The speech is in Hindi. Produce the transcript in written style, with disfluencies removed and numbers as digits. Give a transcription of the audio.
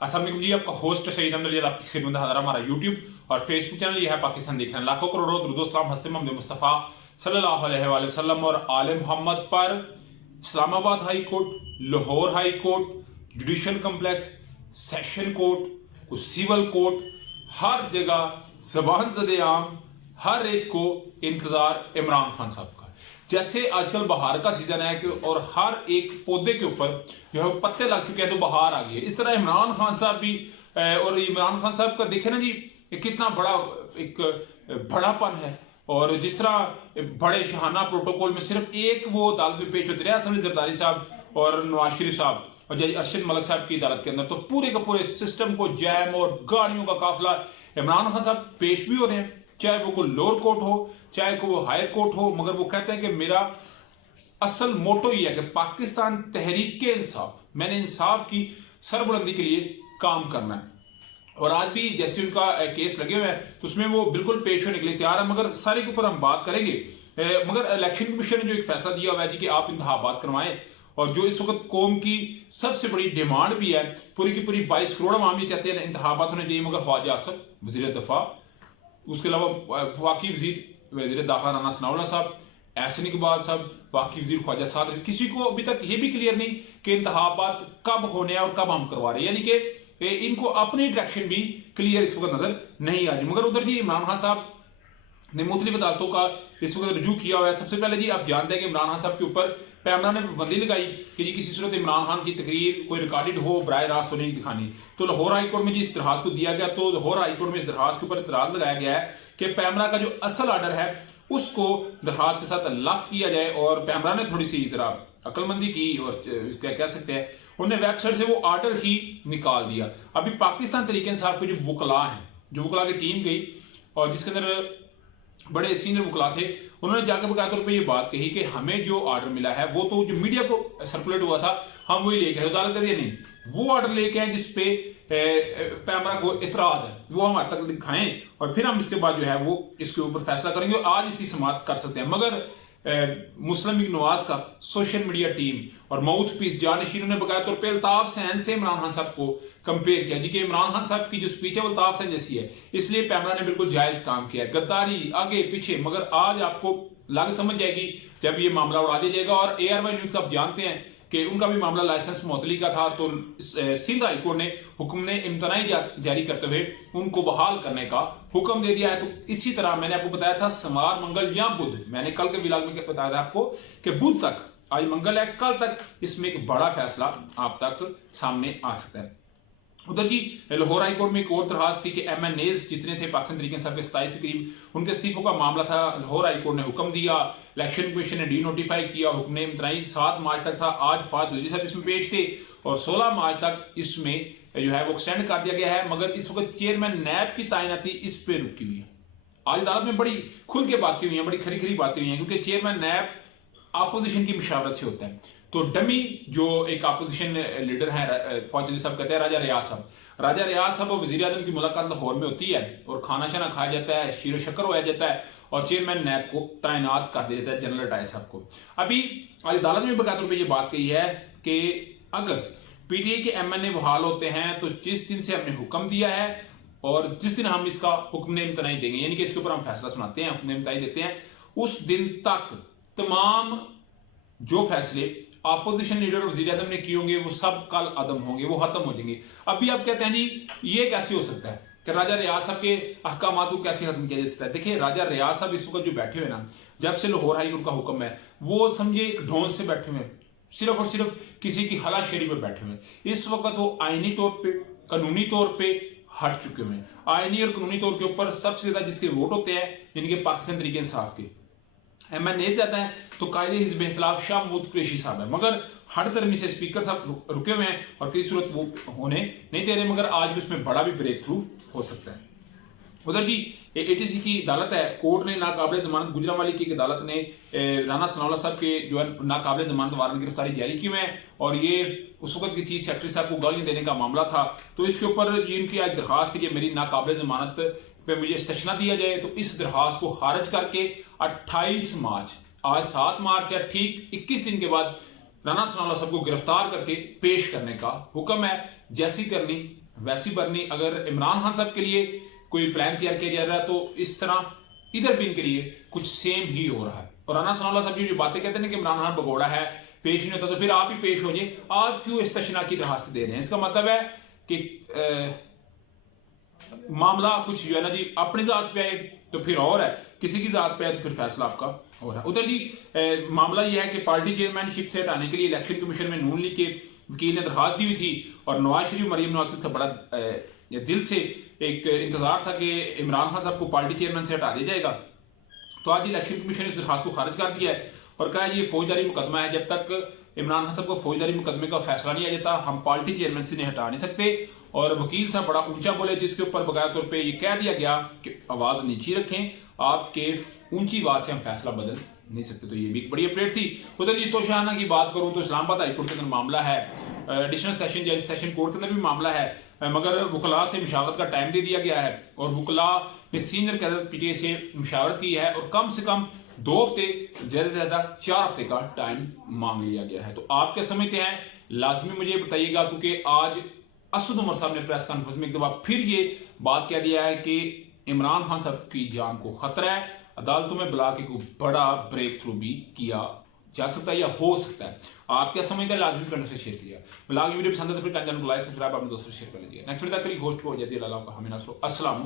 अस्सलाम वालेकुम जी, आपका होस्ट सईद अहमद अली आपकी खिदमत हाजिर हमारा यूट्यूब और फेसबुक चैनल ये है पाकिस्तान देख रहे हैं। लाखों करोड़ों दुरूद सलाम हस्ते मोहम्मद मुस्तफ़ा सल्लल्लाहु अलैहि वसल्लम और आले मोहम्मद पर। Islamabad high court, Lahore high court, judicial complex, session court, civil court, हर जगह जबान ज़दे आम हर एक को इंतजार इमरान खान साहब का। जैसे आजकल बहार का सीजन है कि और हर एक पौधे के ऊपर जो है पत्ते लग चुके हैं तो बहार आ गई है, इस तरह इमरान खान साहब भी। और इमरान खान साहब का देखे ना जी, कितना बड़ा एक बड़ापन है। और जिस तरह बड़े शहाना प्रोटोकॉल में सिर्फ एक वो अदालत में पेश होते रहे असली जरदारी साहब और नवाज शरीफ साहब और जज अरशद मलिक साहब की अदालत के अंदर, तो पूरे के पूरे सिस्टम को जैम और गाड़ियों का काफिला इमरान खान साहब पेश भी हो रहे हैं, चाहे वो कोई लोअर कोर्ट हो चाहे वो हायर कोर्ट हो। मगर वो कहते हैं कि मेरा असल मोटो ये है कि पाकिस्तान तहरीक इंसाफ, मैंने इंसाफ की सरबुलंदी के लिए काम करना है। और आज भी जैसे उनका केस लगे हुए हैं तो उसमें वो बिल्कुल पेश होने के लिए तैयार है। मगर सारे के ऊपर हम बात करेंगे। मगर इलेक्शन कमीशन ने जो एक फैसला दिया हुआ है जी कि आप इंतखाबात करवाएं, और जो इस वक्त कौम की सबसे बड़ी डिमांड भी है, पूरी की पूरी 22 करोड़ आवाम ये चाहते हैं इंतखाबात होने चाहिए। मगर ख्वाजा आसफ वजीर दफा, उसके अलावा वाकई वजीर दाखिला राना सनाउल्लाह साहब, एहसन इकबाल साहब, वाकई वजीर ख्वाजा साद, किसी को अभी तक ये भी क्लियर नहीं कि इंतखाबात कब होने हैं और कब हम करवा रहे हैं। यानी कि इनको अपनी डायरेक्शन भी क्लियर इस वक्त नजर नहीं आ रही। मगर उधर जी इमरान खान साहब ने मुख्तलिफ अदालतों का इस वक्त रजू किया हुआ है। सबसे पहले जी आप जानते हैं कि इमरान खान साहब के ऊपर पैमरा ने पाबंदी लगाई कि जी किसी सूरत इमरान खान की तकरीर कोई रिकॉर्डेड हो बराह रास्त नहीं दिखानी। तो लाहौर हाई कोर्ट में जी इस दरखास्त को दिया गया, तो लाहौर हाई कोर्ट में इस दरखास्त के ऊपर इतराज लगाया गया है कि पैमरा का जो असल ऑर्डर है उसको दरखास्त के साथ लफ किया जाए। और पैमरा ने थोड़ी सी जरा अक्लमंदी की और क्या कह सकते हैं, उन्हें वेबसाइट से वो ऑर्डर ही निकाल दिया। अभी पाकिस्तान तरीके इंसाफ के जो वकला हैं, जो वकला की टीम गई और जिसके अंदर बड़े सीनियर वकला थे, उन्होंने जाकर बकाया तौर पर यह बात कही कि हमें जो ऑर्डर मिला है वो तो जो मीडिया को सर्कुलेट हुआ था हम वही लेके आए, अदालत करिए नहीं, वो ऑर्डर लेके आए जिसपे पैमरा को इतराज है वो हमारे तक दिखाएं और फिर हम इसके बाद जो है वो इसके ऊपर फैसला करेंगे और आज इसकी समाअत कर सकते हैं। मगर मुस्लिम लीग नवाज का सोशल मीडिया टीम और माउथ पीस जानशीनों ने बकाया तौर पर अल्ताफ सैन से इमरान खान साहब को कंपेयर किया जी कि इमरान खान साहब की जो स्पीच है वो अल्ताफ सैन जैसी है, इसलिए पैमरा ने बिल्कुल जायज काम किया है, गद्दारी आगे पीछे। मगर आज आपको लग समझ जाएगी जब ये मामला उड़ा दिया जाएगा। और ARY न्यूज का आप जानते हैं कि उनका भी मामला लाइसेंस मुअत्तली का था, तो सिंध हाई कोर्ट ने हुक्म ने इम्तनाई जारी करते हुए उनको बहाल करने का हुक्म दे दिया है। तो इसी तरह मैंने आपको बताया था सोमवार मंगल या बुध, मैंने कल के व्लॉग में बताया था आपको कि बुध तक, आज मंगल है, कल तक इसमें एक बड़ा फैसला आप तक सामने आ सकता है। उधर जी लाहौर हाई कोर्ट में एक और दरखास्त थी कि MNAs जितने थे पाकिस्तान तरीके इंसाफ के 27 के करीब, उनके इस्तीफों का मामला था। लाहौर हाई कोर्ट ने हुक्म दिया, इलेक्शन कमीशन ने डीनोटिफाई किया, हुक्म ने इम्तनाई 7 मार्च तक था। आज फाज वजीर साहब इसमें पेश थे और 16 मार्च तक इसमें जो है वो एक्सटेंड कर दिया गया है। मगर इस वक्त चेयरमैन नैब की तैनाती इस पे रुकी हुई है। आज अदालत में बड़ी खुल के बातें हुई हैं, बड़ी खरी खरी बातें हुई हैं, क्योंकि चेयरमैन नैब अपोजिशन की मुशावरत से होता है। तो डमी जो एक अपोजिशन लीडर है फौजी साहब कहते हैं राजा रियाज साहब, राजा रियाज साहब और वजीर आजम की मुलाकात लाहौर में होती है और खाना शाना खाया जाता है, शीरो शक्कर होया जाता है और चेयरमैन नैब को तैनात कर दिया जाता है जनरल अटाई साहब को। अभी आज अदालत में बकाया तौर पर यह बात कही है कि अगर PTI के MNA बहाल होते हैं तो जिस दिन से हमने हुक्म दिया है और जिस दिन हम इसका हुक्म इम्तनाई देंगे, यानी कि इसके ऊपर हम फैसला सुनाते हैं, हुक्म इम्तनाई देते हैं, उस दिन तक तमाम जो फैसले अपोजिशन लीडर और वजीर आजम ने किए होंगे वो सब कल अदम होंगे, वो खत्म हो जाएंगे। अभी आप कहते हैं जी ये कैसे हो सकता है कि राजा रियाज साहब के अहकामात को कैसे खत्म किया जा सकता है। देखिए राजा रियाज साहब इस वक्त जो बैठे हुए ना, जब से लाहौर हाई कोर्ट का हुक्म है वो समझे एक ढोंस से बैठे हुए, सिर्फ और सिर्फ किसी की हलाशेरी पर बैठे हुए। इस वक्त वो आईनी तौर पर कानूनी तौर पर हट चुके हुए हैं। आईनी और कानूनी तौर के ऊपर सबसे ज्यादा जिसके वोट होते हैं जिनके पाकिस्तान तरीके इंसाफ के MNA ज्यादा है तो कायदे हिज़्ब इख्तिलाफ शाह महमूद कुरैशी साहब है। मगर हर दरमी से स्पीकर साहब रुके हुए हैं और किसी सूरत वो होने नहीं दे रहे। मगर आज भी उसमें बड़ा भी ब्रेक थ्रू हो सकता है। उधर जी ATC की अदालत है, कोर्ट ने नाकाबिल जमानत गुजरांवाली की अदालत ने राना सनाउल्लाह साहब के जो है नाकाबिल जमानत वारंट गिरफ्तारी जारी की हुए हैं और ये उस वक्त के चीफ सेक्रेटरी साहब को गालियां देने का मामला था। तो इसके ऊपर जिनकी आज दरखास्त थी कि मेरी नाकाबिल जमानत पे मुझे इस्तेशना दिया जाए, तो इस दरखास्त को खारिज करके 28 मार्च, आज 7 मार्च है, ठीक 21 दिन के बाद राना सनाउल्लाह साहब को गिरफ्तार करके पेश करने का हुक्म है। जैसी करनी वैसी बरनी अगर इमरान खान साहब के लिए कोई प्लान तैयार किया जा रहा है तो इस तरह इधर भी इनके लिए कुछ सेम ही हो रहा है। और राना सनाउल्लाह साहब जो बातें कहते हैं कि इमरान खान भगोड़ा है, पेश नहीं होता, तो फिर आप ही पेश हो जाए, आप क्यों इस तशनाकी दरखास्त दे रहे हैं? इसका मतलब है कि मामला कुछ जो है ना जी अपनी जात पे आए तो फिर और है, किसी की जात पे आए तो फिर फैसला आपका हो रहा है। उधर जी मामला यह है कि पार्टी चेयरमैनशिप से हटाने के लिए इलेक्शन कमीशन में नून लीग के वकील ने दरखास्त दी हुई थी और नवाज शरीफ मरीम नवाज का बड़ा दिल से एक इंतजार था कि इमरान खान साहब को पार्टी चेयरमैन से हटा दिया जाएगा। तो आज इलेक्शन कमीशन ने इस दरखास्त को खारिज कर दिया है और कहा ये फौजदारी मुकदमा है, जब तक इमरान खान साहब को फौजदारी मुकदमे का फैसला नहीं आ जाता हम पार्टी चेयरमैन से नहीं हटा नहीं सकते। और वकील साहब बड़ा ऊंचा बोले जिसके ऊपर बकाया तौर पे ये कह दिया गया कि आवाज नीची रखें, आपके ऊंची आवाज से हम फैसला बदल नहीं सकते। तो ये भी एक बड़ी अपडेट थी। उधर जी तोशाना की बात करूं तो इस्लामाबाद हाईकोर्ट के अंदर मामला है, एडिशनल सेशन जज सेशन कोर्ट के अंदर भी मामला है, मगर वकला से मुशावरत का टाइम दे दिया गया है और वकला ने सीनियर कैडर पीटीआई से मुशावरत की है और कम से कम 2 हफ्ते ज्यादा से ज्यादा 4 हफ्ते का टाइम मांग लिया गया है। तो आप क्या समझते हैं लाजमी मुझे बताइएगा, क्योंकि आज असद उमर साहब ने प्रेस कॉन्फ्रेंस में एक दफा फिर ये बात कह दिया है कि इमरान खान साहब की जान को खतरा है, अदालतों में बुला के कोई बड़ा ब्रेक थ्रू भी किया जा सकता है या हो सकता है। आप क्या समझते हैं लाजमी कमेंट से शेयर किया। ब्लॉग वीडियो पसंद है तो फिर चैनल को लाइक सब्सक्राइब अपने दोस्तों से शेयर कर लीजिए। नेक्स्ट वीडियो तक होस्ट हो जाती है अल्लाह का हमें नसरो। अस्सलाम।